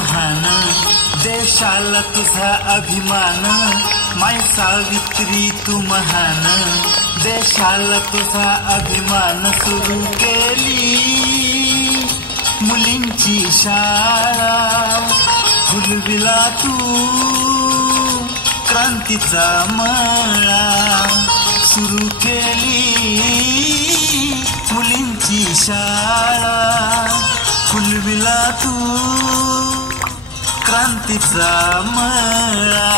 महान, देशाला तुझा अभिमान, माय सावित्री तू महान, देशाला तुझा अभिमान. सुरू केली मुलींची शाळा, फुलविला तू क्रांतीचा मळा. सुरू केली मुलींची शाळा, फुलविला तू क्रांतीचा मळा.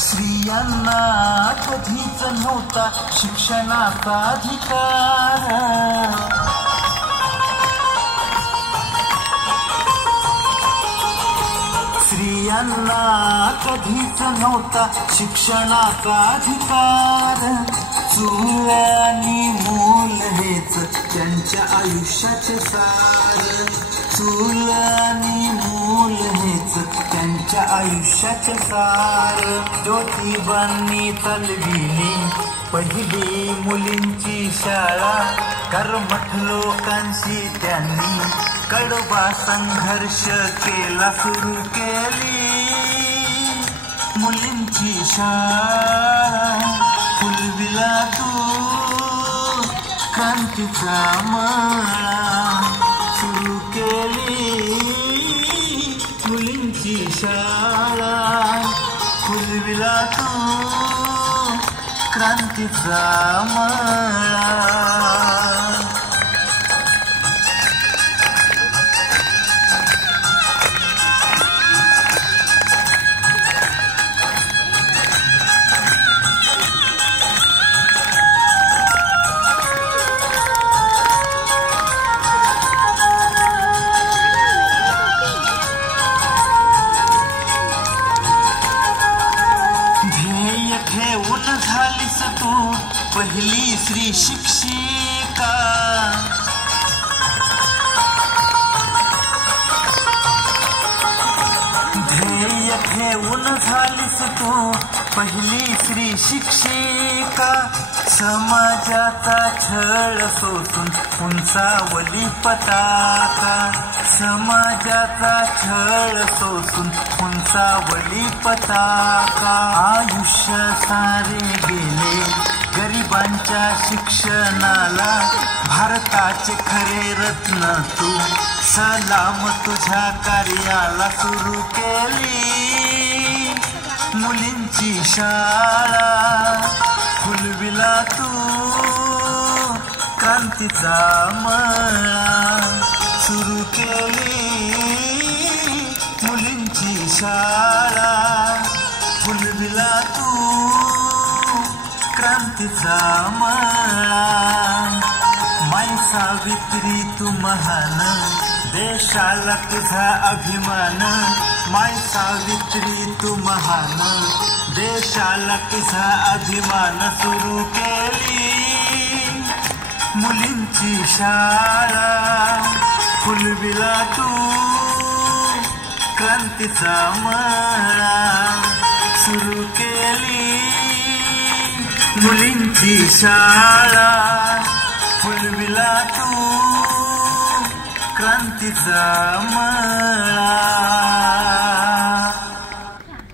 स्त्रियांना कधीच नव्हता शिक्षणाचा अधिकार, स्त्रियांना कधीच नव्हता शिक्षणाचा अधिकार. चूल आणि मूल हेच त्यांच्या आयुष्याचे सार, चूल आणि मूल हेच त्यांच्या आयुष्याचे सार. ज्योतिबांनी चालविली पहिली मुलींची शाळा, कर्मठ लोकांशी त्यांनी कडवा संघर्ष केला. सुरू केली मुलींची शाळा, फुलविला तू क्रांतीचा मळा. सुरू केली मुलींची शाळा, फुलविला तू क्रांतीचा मळा. ठेवून झालीस तू पहिली स्त्री शिक्षिका, ध्येय ठेवून झालीस तू पहिली स्त्री शिक्षिका. समाजाचा छळ सोसून उंचावली पताका, समाजाचा छळ सोसून उंचावली पताका. आयुष्य सारे गेले गरिबांच्या शिक्षणाला, भारताचे खरे रत्न तू, सलाम तुझ्या कार्याला. सुरू केली मुलींची शाळा, फुलविला तू क्रांतीचा मळा. सुरू केली मुलींची शाळा, फुलविला तू क्रांतीचा मळा. माय सावित्री तू महान, देशाला तुझा अभिमान, माय सावित्री तू महान, देशाला तुझा अभिमान. सुरू केली मुलींची शाळा, फुलविला तू क्रांतीचा मळा. सुरू केली मुलींची शाळा, फुलविला तू क्रांतीचा मळा.